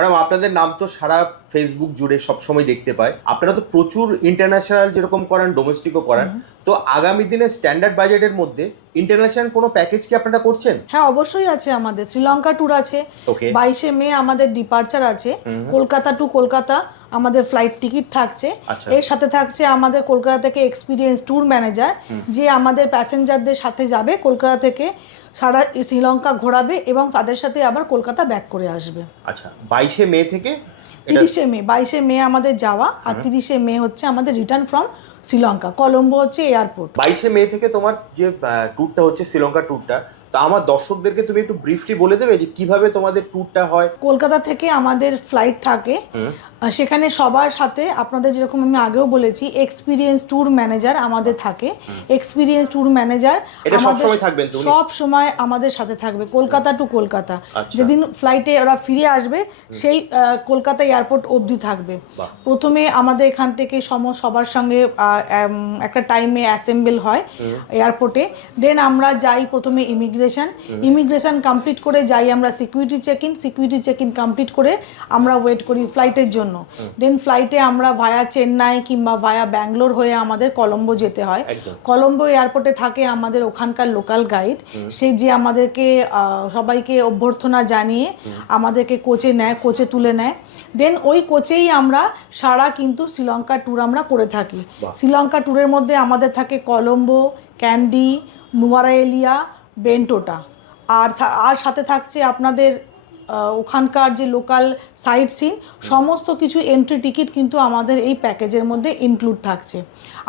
Madam আপনাদের নাম তো সারা ফেসবুক জুড়ে সবসময় দেখতে পাই, আপনারা তো প্রচুর ইন্টারন্যাশনাল যেরকম করেন ডোমেস্টিকও করেন, তো আগামী দিনে স্ট্যান্ডার্ড বাজেটের মধ্যে ইন্টারন্যাশনাল কোনো প্যাকেজ কি আপনারা করছেন? হ্যাঁ, অবশ্যই আছে। আমাদের শ্রীলঙ্কা ট্যুর আছে, ওকে। 22শে মে আমাদের ডিপার্চার আছে, কলকাতা টু কলকাতা আমাদের ফ্লাইট টিকিট থাকছে। আচ্ছা। এর সাথে থাকছে আমাদের কলকাতা থেকে এক্সপিরিয়েন্স ট্যুর ম্যানেজার, যে আমাদের প্যাসেঞ্জারদের সাথে যাবে, কলকাতা থেকে সারা শ্রীলঙ্কা ঘোরাবে এবং তাদের সাথে আবার কলকাতা ব্যাক করে আসবে। আচ্ছা, 22শে মে থেকে 30শে মে, 22শে মে আমাদের যাওয়া, আর 30শে মে হচ্ছে আমাদের রিটার্ন ফ্রম শ্রীলঙ্কা। কলম্বো হচ্ছে এয়ারপোর্ট। 22শে মে থেকে তোমার যে ট্যুরটা হচ্ছে শ্রীলঙ্কা ট্যুরটা, তো আমার দর্শকদেরকে তুমি একটু ব্রিফলি বলে দেবে যে কিভাবে তোমাদের ট্যুরটা হয়? কলকাতা থেকে আমাদের ফ্লাইট থাকে, সেখানে সবার সাথে আপনাদের যেরকম আমি আগেও বলেছি এক্সপিরিয়েন্স ট্যুর ম্যানেজার আমাদের থাকে। এক্সপিরিয়েন্স ট্যুর ম্যানেজার সব সময় আমাদের সাথে থাকবে কলকাতা টু কলকাতা। যেদিন ফ্লাইটে ওরা ফিরে আসবে সেই কলকাতা এয়ারপোর্ট অবধি থাকবে। প্রথমে আমাদের এখান থেকে সবার সঙ্গে একটা টাইমে অ্যাসেম্বল হয় এয়ারপোর্টে। দেন আমরা যাই প্রথমে ইমিগ্রেশন কমপ্লিট করে যাই আমরা সিকিউরিটি চেক ইন কমপ্লিট করে আমরা ওয়েট করি ফ্লাইটের জন্য। দেন ফ্লাইটে আমরা ভায়া চেন্নাই কিংবা ভায়া ব্যাঙ্গালোর হয়ে আমাদের কলম্বো যেতে হয়। কলম্বো এয়ারপোর্টে থাকে আমাদের ওখানকার লোকাল গাইড, সে যে আমাদেরকে সবাইকে অভ্যর্থনা জানিয়ে আমাদেরকে কোচে নেয়, কোচে তুলে নেয়। দেন ওই কোচেই আমরা সারা কিন্তু শ্রীলঙ্কা ট্যুর আমরা করে থাকি। শ্রীলঙ্কা ট্যুরের মধ্যে আমাদের থাকে কলম্বো, ক্যান্ডি, নুয়ারা এলিয়া, বেন্টোটা, আর সাথে থাকছে আপনাদের ওখানকার যে লোকাল সাইট সিন সমস্ত কিছু এন্ট্রি টিকিট কিন্তু আমাদের এই প্যাকেজের মধ্যে ইনক্লুড থাকছে।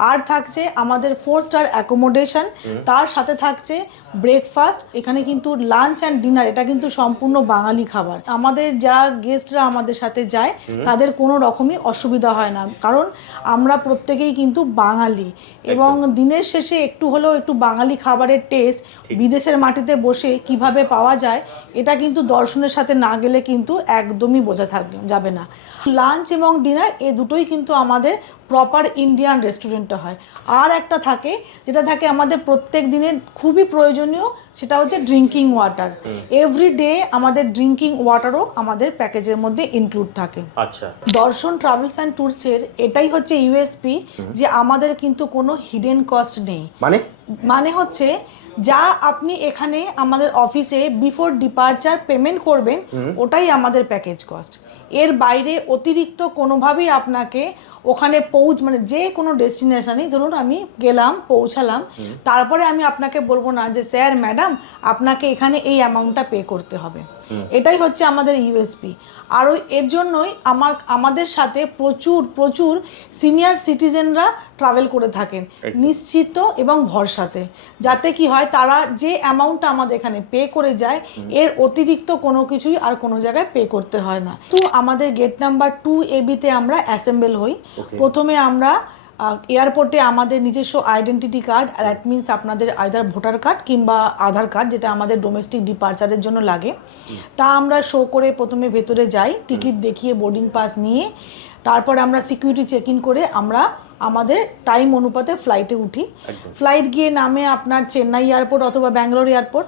আর থাকছে আমাদের 4 স্টার অ্যাকোমোডেশন, তার সাথে থাকছে ব্রেকফাস্ট। এখানে কিন্তু লাঞ্চ অ্যান্ড ডিনার এটা কিন্তু সম্পূর্ণ বাঙালি খাবার। আমাদের যা গেস্টরা আমাদের সাথে যায় তাদের কোনো রকমই অসুবিধা হয় না, কারণ আমরা প্রত্যেকেই কিন্তু বাঙালি এবং দিনের শেষে একটু হলেও একটু বাঙালি খাবারের টেস্ট বিদেশের মাটিতে বসে কিভাবে পাওয়া যায় এটা কিন্তু দর্শনের সাথে না গেলে কিন্তু একদমই বোঝা যাবে না। লাঞ্চ এবং ডিনার এই দুটোই কিন্তু আমাদের প্রপার ইন্ডিয়ান রেস্টুরেন্টে হয়। আর একটা থাকে যেটা থাকে আমাদের প্রত্যেক দিনের খুবই প্রয়োজনীয়, সেটা হচ্ছে ড্রিঙ্কিং ওয়াটার। এভরি ডে আমাদের ড্রিঙ্কিং ওয়াটারও আমাদের প্যাকেজের মধ্যে ইনক্লুড থাকে। আচ্ছা, দর্শন ট্রাভেলস অ্যান্ড ট্যুরসের এটাই হচ্ছে ইউএসপি, যে আমাদের কিন্তু কোনো হিডেন কস্ট নেই। মানে হচ্ছে যা আপনি এখানে আমাদের অফিসে বিফোর ডিপার্চার পেমেন্ট করবেন ওটাই আমাদের প্যাকেজ কস্ট। এর বাইরে অতিরিক্ত কোনোভাবেই আপনাকে ওখানে মানে যে কোনো ডেস্টিনেশনে ধরুন আমি গেলাম, পৌঁছালাম, তারপরে আমি আপনাকে বলবো না যে স্যার ম্যাডাম আপনাকে এখানে এই অ্যামাউন্টটা পে করতে হবে। এটাই হচ্ছে আমাদের ইউএসপি। আর এর জন্যই আমাদের সাথে প্রচুর সিনিয়র সিটিজেনরা ট্রাভেল করে থাকেন নিশ্চিত এবং ভরসাতে, যাতে কি হয় তারা যে অ্যামাউন্টটা আমাদের এখানে পে করে যায় এর অতিরিক্ত কোনো কিছুই আর কোনো জায়গায় পে করতে হয় না। তো আমাদের গেট নাম্বার 2AB-তে আমরা অ্যাসেম্বল হই। প্রথমে আমরা এয়ারপোর্টে আমাদের নিজস্ব আইডেন্টিটি কার্ড, দ্যাট মিনস আপনাদের আইদার ভোটার কার্ড কিংবা আধার কার্ড, যেটা আমাদের ডোমেস্টিক ডিপার্চারের জন্য লাগে, তা আমরা শো করে প্রথমে ভেতরে যাই, টিকিট দেখিয়ে বোর্ডিং পাস নিয়ে তারপরে আমরা সিকিউরিটি চেক ইন করে আমরা আমাদের টাইম অনুপাতে ফ্লাইটে উঠি। ফ্লাইট গিয়ে নামে আপনার চেন্নাই এয়ারপোর্ট অথবা ব্যাঙ্গালোর এয়ারপোর্ট,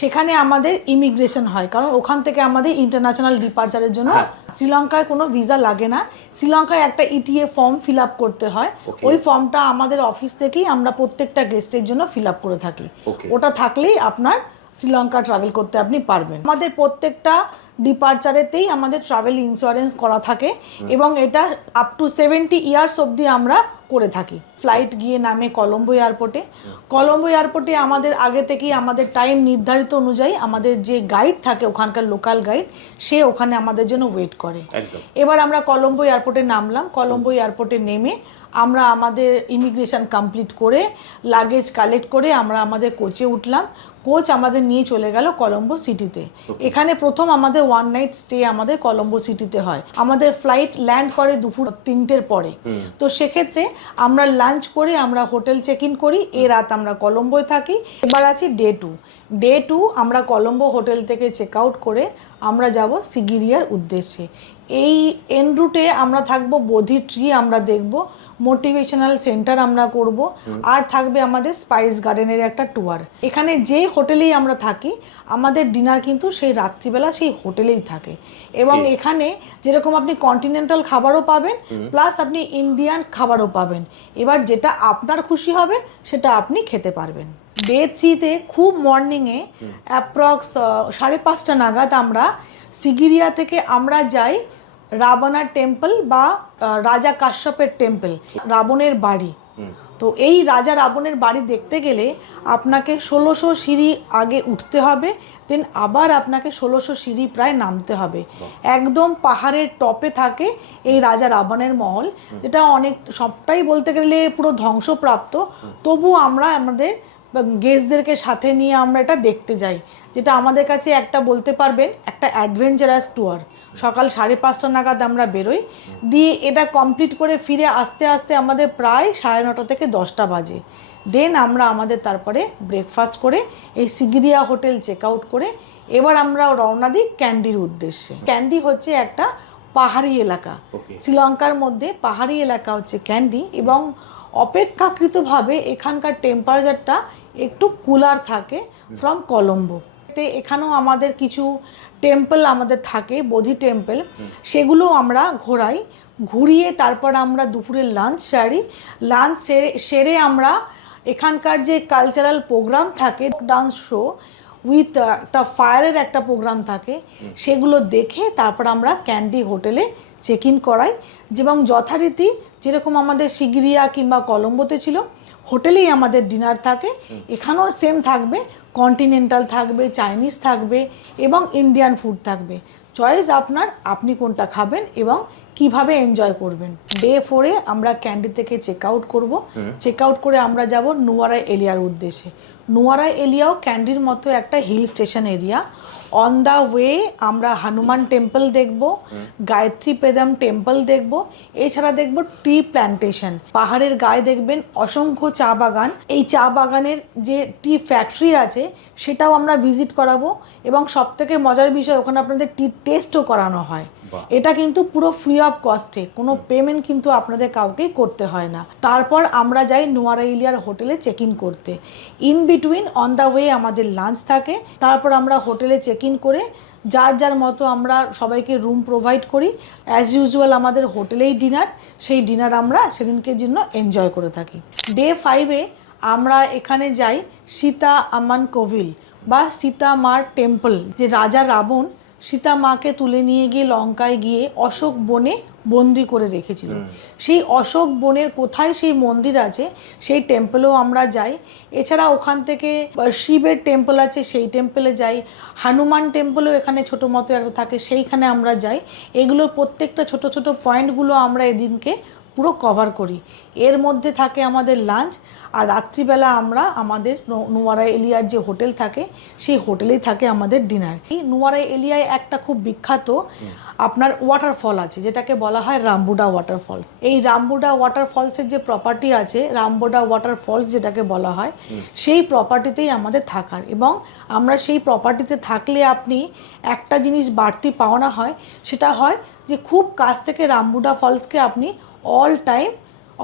সেখানে আমাদের ইমিগ্রেশন হয়, কারণ ওখান থেকে আমাদের ইন্টারন্যাশনাল ডিপার্চারের জন্য শ্রীলঙ্কায় কোনো ভিসা লাগে না। শ্রীলঙ্কায় একটা ইটিএ ফর্ম ফিল আপ করতে হয়, ওই ফর্মটা আমাদের অফিস থেকেই আমরা প্রত্যেকটা গেস্টের জন্য ফিল আপ করে থাকি। ওটা থাকলেই আপনার শ্রীলঙ্কা ট্রাভেল করতে আপনি পারবেন। আমাদের প্রত্যেকটা ডিপার্চারেতেই আমাদের ট্রাভেল ইন্স্যুরেন্স করা থাকে এবং এটা আপ টু 70 ইয়ার্স অবধি আমরা করে থাকি। ফ্লাইট গিয়ে নামে কলম্বো এয়ারপোর্টে আমাদের আগে থেকেই আমাদের টাইম নির্ধারিত অনুযায়ী আমাদের যে গাইড থাকে ওখানকার লোকাল গাইড, সে ওখানে আমাদের জন্য ওয়েট করে। এবার আমরা কলম্বো এয়ারপোর্টে নামলাম। কলম্বো এয়ারপোর্টে নেমে আমরা আমাদের ইমিগ্রেশন কমপ্লিট করে লাগেজ কালেক্ট করে আমরা আমাদের কোচে উঠলাম। কোচ আমাদের নিয়ে চলে গেল কলম্বো সিটিতে। এখানে প্রথম আমাদের 1 নাইট স্টে আমাদের কলম্বো সিটিতে হয়। আমাদের ফ্লাইট ল্যান্ড করে দুপুর 3টের পরে, তো সেক্ষেত্রে আমরা লাঞ্চ করে আমরা হোটেল চেক ইন করি। রাত আমরা কলম্বোয় থাকি। এবার আছে ডে টু আমরা কলম্বো হোটেল থেকে চেক আউট করে আমরা যাব সিগিরিয়ার উদ্দেশ্যে। এই এন রুটে আমরা থাকবো, বোধি ট্রি আমরা দেখব, মোটিভেশনাল সেন্টার আমরা করব, আর থাকবে আমাদের স্পাইস গার্ডেনের একটা ট্যুর। এখানে যে হোটেলেই আমরা থাকি, আমাদের ডিনার কিন্তু সেই রাত্রিবেলা সেই হোটেলেই থাকে। এবং এখানে যেরকম আপনি কন্টিনেন্টাল খাবারও পাবেন, প্লাস আপনি ইন্ডিয়ান খাবারও পাবেন। এবার যেটা আপনার খুশি হবে সেটা আপনি খেতে পারবেন। ডে 3-তে খুব মর্নিংয়ে অ্যাপ্রক্স 5:30 নাগাদ আমরা সিগিরিয়া থেকে আমরা যাই রাবণার টেম্পল বা রাজা কাশ্যপের টেম্পল, রাবণের বাড়ি। তো এই রাজা রাবণের বাড়ি দেখতে গেলে আপনাকে 1600 সিঁড়ি আগে উঠতে হবে, দেন আবার আপনাকে 1600 সিঁড়ি প্রায় নামতে হবে। একদম পাহাড়ের টপে থাকে এই রাজা রাবণের মহল, যেটা অনেক সবটাই বলতে গেলে পুরো ধ্বংসপ্রাপ্ত। তবু আমরা আমাদের গেস্টদেরকে সাথে নিয়ে আমরা এটা দেখতে যাই, যেটা আমাদের কাছে একটা বলতে পারবেন একটা অ্যাডভেঞ্চারাস ট্যুর। সকাল 5:30 নাগাদ আমরা বেরোই, দিয়ে এটা কমপ্লিট করে ফিরে আসতে আসতে আমাদের প্রায় 9:30 থেকে 10টা বাজে। দেন আমরা আমাদের তারপরে ব্রেকফাস্ট করে এই সিগিরিয়া হোটেল চেক আউট করে এবার আমরা রওনা দিই ক্যান্ডির উদ্দেশ্যে। ক্যান্ডি হচ্ছে একটা পাহাড়ি এলাকা, শ্রীলঙ্কার মধ্যে পাহাড়ি এলাকা হচ্ছে ক্যান্ডি, এবং অপেক্ষাকৃতভাবে এখানকার টেম্পারেচারটা একটু কুলার থাকে ফ্রম কলম্বো। এখানেও আমাদের কিছু টেম্পল আমাদের থাকে, বোধি টেম্পল, সেগুলো আমরা ঘুরিয়ে তারপর আমরা দুপুরে লাঞ্চ সারি। লাঞ্চ সেরে আমরা এখানকার যে কালচারাল প্রোগ্রাম থাকে, ডান্স শো উইথ একটা ফায়ারের একটা প্রোগ্রাম থাকে, সেগুলো দেখে তারপর আমরা ক্যান্ডি হোটেলে চেক ইন করাই। এবং যথারীতি যেরকম আমাদের সিগিরিয়া কিংবা কলম্বোতে ছিল, হোটেলেই আমাদের ডিনার থাকে। এখানেও সেম থাকবে, কন্টিনেন্টাল থাকবে, চাইনিজ থাকবে এবং ইন্ডিয়ান ফুড থাকবে। চয়েস আপনার, আপনি কোনটা খাবেন এবং কিভাবে এনজয় করবেন। ডে 4-এ আমরা ক্যান্ডি থেকে চেক আউট করবো। চেক আউট করে আমরা যাব নুয়ারাই এলিয়ার উদ্দেশ্যে। নুয়ারাই এলিয়াও ক্যান্ডির মতো একটা hill station area. On the way আমরা হনুমান টেম্পল দেখব, গায়ত্রী পেদম টেম্পল দেখব, এছাড়া দেখব টি প্ল্যান্টেশন। পাহাড়ের গায়ে দেখবেন অসংখ্য চা বাগান। এই চা বাগানের যে টি ফ্যাক্টরি আছে সেটাও আমরা ভিজিট করাবো, এবং সবথেকে মজার বিষয় ওখানে আপনাদের টি টেস্টও করানো হয়। এটা কিন্তু পুরো ফ্রি অফ কস্টে, কোনো পেমেন্ট কিন্তু আপনাদের কাউকেই করতে হয় না। তারপর আমরা যাই নুয়ারাই এলিয়ার হোটেলে চেক ইন করতে। In between on the way আমাদের লাঞ্চ থাকে। তারপর আমরা হোটেলে চেক ইন করে যার যার মতো আমরা সবাইকে রুম প্রোভাইড করি। অ্যাজ ইউজুয়াল আমাদের হোটেলেই ডিনার, সেই ডিনার আমরা সেদিনকের জন্য এনজয় করে থাকি। ডে 5-এ আমরা এখানে যাই সীতা আমান কোভিল বা সীতা মার টেম্পল, যে রাজা রাবণ সীতা মাকে তুলে নিয়ে গিয়ে লঙ্কায় গিয়ে অশোক বনে বন্দি করে রেখেছিল। সেই অশোক বনের কোথায় সেই মন্দির আছে সেই টেম্পলেও আমরা যাই। এছাড়া ওখান থেকে শিবের টেম্পল আছে, সেই টেম্পলে যাই। হনুমান টেম্পলও এখানে ছোটো মতো একটা থাকে, সেইখানে আমরা যাই। এগুলোর প্রত্যেকটা ছোট ছোট পয়েন্টগুলো আমরা এদিনকে পুরো কভার করি। এর মধ্যে থাকে আমাদের লাঞ্চ, আর রাত্রিবেলা আমরা আমাদের নুয়ারাই এলিয়ার যে হোটেল থাকে সেই হোটেলেই থাকে আমাদের ডিনার। এই নুয়ারাই এলিয়ায় একটা খুব বিখ্যাত আপনার ওয়াটারফল আছে, যেটাকে বলা হয় রামবুডা ওয়াটারফলস। এই রামবুডা ওয়াটারফলসের যে প্রপার্টি আছে, রামবুডা ওয়াটারফলস যেটাকে বলা হয়, সেই প্রপার্টিতেই আমাদের থাকার। এবং আমরা সেই প্রপার্টিতে থাকলে আপনি একটা জিনিস বাড়তি পাওনা হয়, সেটা হয় যে খুব কাছ থেকে রামবুডা ফলসকে আপনি অল টাইম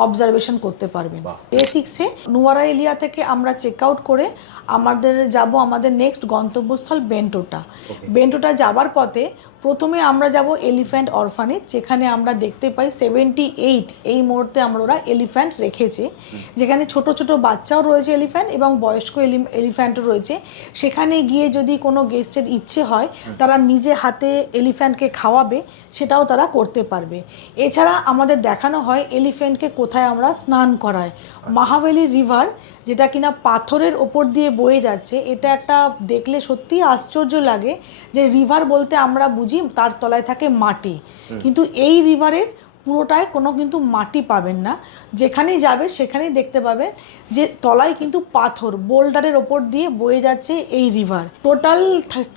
অবজারভেশন করতে পারবেন। ডে 6-এ নুয়ারাই এলিয়া থেকে আমরা চেক আউট করে আমাদের আমাদের নেক্সট গন্তব্যস্থল বেন্টোটা। বেন্টোটা যাবার পথে প্রথমে আমরা যাব এলিফ্যান্ট অরফানেজ, যেখানে আমরা দেখতে পাই 78 এই মুহূর্তে আমরা ওরা এলিফ্যান্ট রেখেছে, যেখানে ছোট ছোট বাচ্চাও রয়েছে এলিফ্যান্ট এবং বয়স্ক এলিফ্যান্টও রয়েছে। সেখানে গিয়ে যদি কোনো গেস্টের ইচ্ছে হয় তারা নিজে হাতে এলিফ্যান্টকে খাওয়াবে, সেটাও তারা করতে পারবে। এছাড়া আমাদের দেখানো হয় এলিফ্যান্টকে কোথায় আমরা স্নান করাই। মহাবেলি রিভার, যেটা কিনা পাথরের ওপর দিয়ে বয়ে যাচ্ছে, এটা একটা দেখলে সত্যিই আশ্চর্য লাগে যে রিভার বলতে আমরা বুঝি তার তলায় থাকে মাটি, কিন্তু এই রিভারের পুরোটায় কোনো কিন্তু মাটি পাবেন না। যেখানেই যাবে সেখানেই দেখতে পাবেন যে তলায় কিন্তু পাথর, বোল্ডারের ওপর দিয়ে বয়ে যাচ্ছে এই রিভার। টোটাল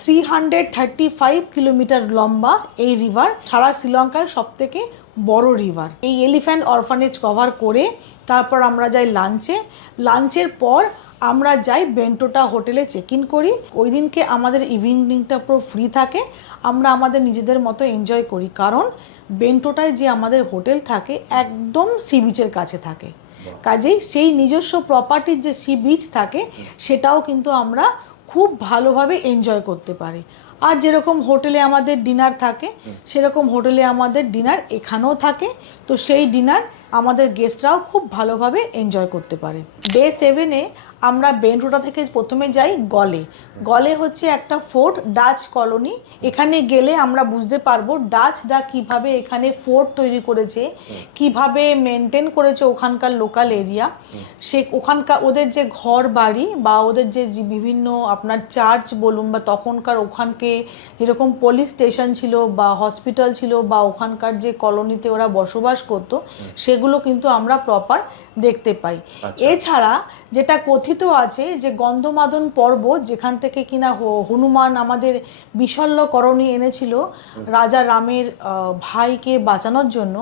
335 কিলোমিটার লম্বা এই রিভার, সারা শ্রীলঙ্কার সবথেকে বড় রিভার। এই এলিফ্যান্ট অরফানেজ কভার করে তারপর আমরা যাই লাঞ্চে। লাঞ্চের পর আমরা যাই বেন্টোটা হোটেলে চেক ইন করি। ওই দিনকে আমাদের ইভিনিংটা পুরো ফ্রি থাকে, আমরা আমাদের নিজেদের মতো এনজয় করি, কারণ বেন্টোটায় যে আমাদের হোটেল থাকে একদম সি বিচের কাছে থাকে। কাজেই সেই নিজস্ব প্রপার্টির যে সি বিচ থাকে সেটাও কিন্তু আমরা খুব ভালোভাবে এনজয় করতে পারে। আর যেরকম হোটেলে আমাদের ডিনার থাকে সেরকম হোটেলে আমাদের ডিনার এখানেও থাকে, তো সেই ডিনার আমাদের গেস্টরাও খুব ভালোভাবে এনজয় করতে পারে। ডে 7-এ আমরা বেন্টুটা থেকে প্রথমে যাই গলে। গলে হচ্ছে একটা ফোর্ট, ডাচ কলোনি। এখানে গেলে আমরা বুঝতে পারবো ডাচরা কিভাবে এখানে ফোর্ট তৈরি করেছে, কিভাবে মেনটেন করেছে ওখানকার লোকাল এরিয়া। সে ওখানকার ওদের যে ঘর বাড়ি বা ওদের যে বিভিন্ন আপনার চার্চ বলুন বা তখনকার ওখানকে যেরকম পুলিশ স্টেশন ছিল বা হসপিটাল ছিল বা ওখানকার যে কলোনিতে ওরা বসবাস করতো সেগুলো কিন্তু আমরা প্রপার দেখতে পাই। এছাড়া যেটা কথিত আছে যে গন্ধমাদন পর্বত, যেখান থেকে কিনা হনুমান আমাদের বিশল্যকরণী এনেছিল রাজা রামের ভাইকে বাঁচানোর জন্য,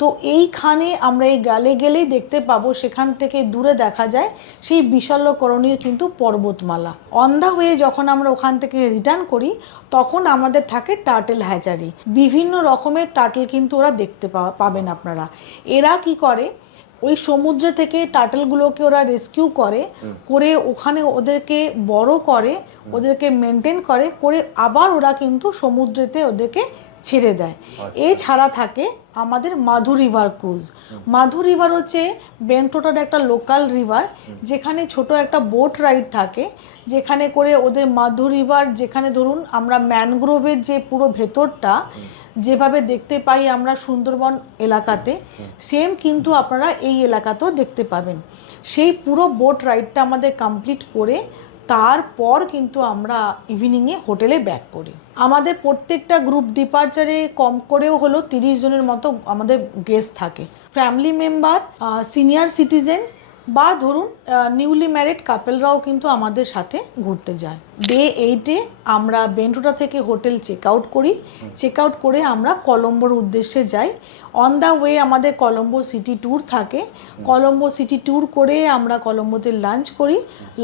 তো এইখানে আমরা এই গেলেই দেখতে পাবো, সেখান থেকে দূরে দেখা যায় সেই বিশল্যকরণীর কিন্তু পর্বতমালা। অন দ্য ওয়ে যখন আমরা ওখান থেকে রিটার্ন করি তখন আমাদের থাকে টার্টেল হ্যাচারি। বিভিন্ন রকমের টার্টেল কিন্তু ওরা দেখতে পাবেন আপনারা। এরা কি করে, ওই সমুদ্র থেকে টার্টেলগুলোকে ওরা রেস্কিউ করে ওখানে ওদেরকে বড় করে, ওদেরকে মেনটেন করে আবার ওরা কিন্তু সমুদ্রেতে ওদেরকে ছেড়ে দেয়। এছাড়া থাকে আমাদের মাধু রিভার ক্রুজ। মাধু রিভার হচ্ছে বেন্টোটার একটা লোকাল রিভার, যেখানে ছোট একটা বোট রাইড থাকে, যেখানে করে ওদের মাধু রিভার, যেখানে ধরুন আমরা ম্যানগ্রোভের যে পুরো ভেতরটা যেভাবে দেখতে পাই আমরা সুন্দরবন এলাকাতে, সেম কিন্তু আপনারা এই এলাকাতেও দেখতে পাবেন। সেই পুরো বোট রাইডটা আমাদের কমপ্লিট করে তারপর কিন্তু আমরা ইভিনিংয়ে হোটেলে ব্যাক করি। আমাদের প্রত্যেকটা গ্রুপ ডিপার্চারে কম করেও হলো 30 জনের মতো আমাদের গেস্ট থাকে। ফ্যামিলি মেম্বার, সিনিয়র সিটিজেন বা ধরুন নিউলি ম্যারিড কাপেলরাও কিন্তু আমাদের সাথে ঘুরতে যায়। ডে 8-এ আমরা বেন্টোটা থেকে হোটেল চেক আউট করে আমরা কলম্বোর উদ্দেশ্যে যাই। অন দ্য ওয়ে আমাদের কলম্বো সিটি ট্যুর থাকে। কলম্বো সিটি ট্যুর করে আমরা কলম্বোতে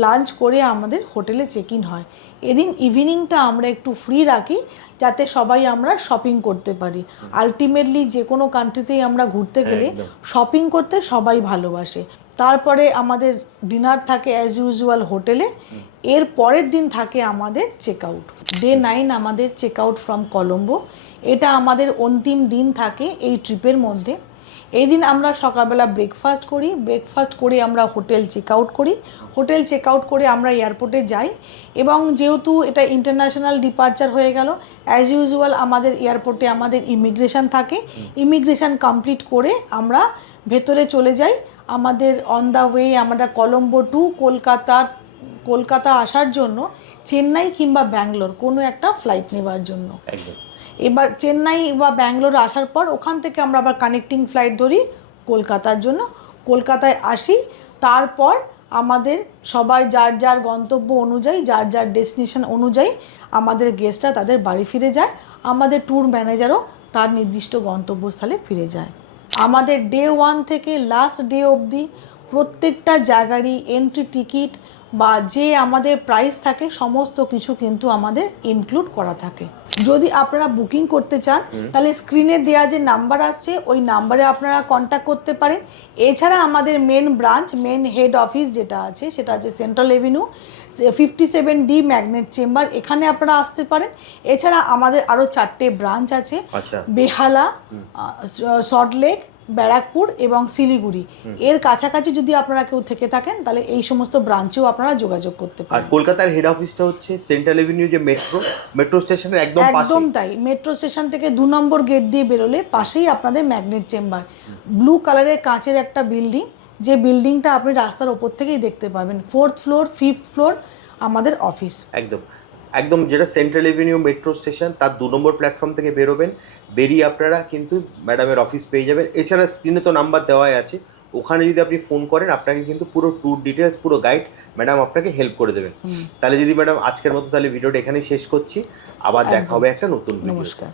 লাঞ্চ করে আমাদের হোটেলে চেক ইন হয়। এদিন ইভিনিংটা আমরা একটু ফ্রি রাখি যাতে সবাই আমরা শপিং করতে পারি। আলটিমেটলি যে কোনো কান্ট্রিতেই আমরা ঘুরতে গেলে শপিং করতে সবাই ভালোবাসে। তারপরে আমাদের ডিনার থাকে অ্যাজ ইউজুয়াল হোটেলে। এর পরের দিন থাকে আমাদের চেক আউট। ডে 9 আমাদের চেক আউট ফ্রম কলম্বো। এটা আমাদের অন্তিম দিন থাকে এই ট্রিপের মধ্যে। এই দিন আমরা সকালবেলা ব্রেকফাস্ট করে আমরা হোটেল চেক আউট করে আমরা এয়ারপোর্টে যাই। এবং যেহেতু এটা ইন্টারন্যাশনাল ডিপার্চার হয়ে গেল, অ্যাজ ইউজুয়াল আমাদের এয়ারপোর্টে আমাদের ইমিগ্রেশন থাকে। ইমিগ্রেশন কমপ্লিট করে আমরা ভেতরে চলে যাই। আমাদের অন দ্য ওয়ে আমরা কলম্বো টু কলকাতা আসার জন্য চেন্নাই কিংবা ব্যাঙ্গালোর কোনো একটা ফ্লাইট নেওয়ার জন্য। এবার চেন্নাই বা ব্যাঙ্গালোর আসার পর ওখান থেকে আমরা আবার কানেক্টিং ফ্লাইট ধরি কলকাতার জন্য। কলকাতায় আসি, তারপর আমাদের সবার যার গন্তব্য অনুযায়ী, যার ডেস্টিনেশন অনুযায়ী আমাদের গেস্টরা তাদের বাড়ি ফিরে যায়। আমাদের ট্যুর ম্যানেজারও তার নির্দিষ্ট গন্তব্যস্থলে ফিরে যায়। আমাদের ডে 1 থেকে লাস্ট ডে অবধি প্রত্যেকটা জায়গারই এন্ট্রি টিকিট বা যে আমাদের প্রাইস থাকে সমস্ত কিছু কিন্তু আমাদের ইনক্লুড করা থাকে। যদি আপনারা বুকিং করতে চান তাহলে স্ক্রিনে দেওয়া যে নাম্বার আসছে ওই নাম্বারে আপনারা কন্ট্যাক্ট করতে পারেন। এছাড়া আমাদের মেন হেড অফিস যেটা আছে সেটা আছে central Avenue 57D magnet chamber, এখানে আপনারা আসতে পারেন। এছাড়া আমাদের আরও 4টে ব্রাঞ্চ আছে, বেহালা, সল্টলেক, ব্যারাকপুর এবং শিলিগুড়ি। এর কাছাকাছি যদি আপনারা কেউ থেকে থাকেন তাহলে এই সমস্ত ব্রাঞ্চেও আপনারা যোগাযোগ করতে পারেন। আর কলকাতার হেড অফিসটা হচ্ছে সেন্ট্রাল এভিনিউ যে মেট্রো স্টেশনের একদম তাই মেট্রো স্টেশন থেকে 2 নম্বর গেট দিয়ে বেরোলে পাশেই আপনাদের ম্যাগনেট চেম্বার, ব্লু কালারের কাঁচের একটা বিল্ডিং, যে বিল্ডিংটা আপনি রাস্তার ওপর থেকেই দেখতে পাবেন। 4th ফ্লোর 5th ফ্লোর আমাদের অফিস। একদম যেটা সেন্ট্রাল এভিনিউ মেট্রো স্টেশন তার 2 নম্বর প্ল্যাটফর্ম থেকে বেরোবেন, বেরিয়ে আপনারা কিন্তু ম্যাডামের অফিস পেয়ে যাবেন। এছাড়া স্ক্রিনে তো নাম্বার দেওয়াই আছে, ওখানে যদি আপনি ফোন করেন আপনাকে কিন্তু পুরো ট্যুর ডিটেলস, পুরো গাইড ম্যাডাম আপনাকে হেল্প করে দেবেন। তাহলে যদি ম্যাডাম আজকের মতো তাহলে ভিডিওটা এখানেই শেষ করছি, আবার দেখা হবে একটা নতুন ভিডিও। নমস্কার।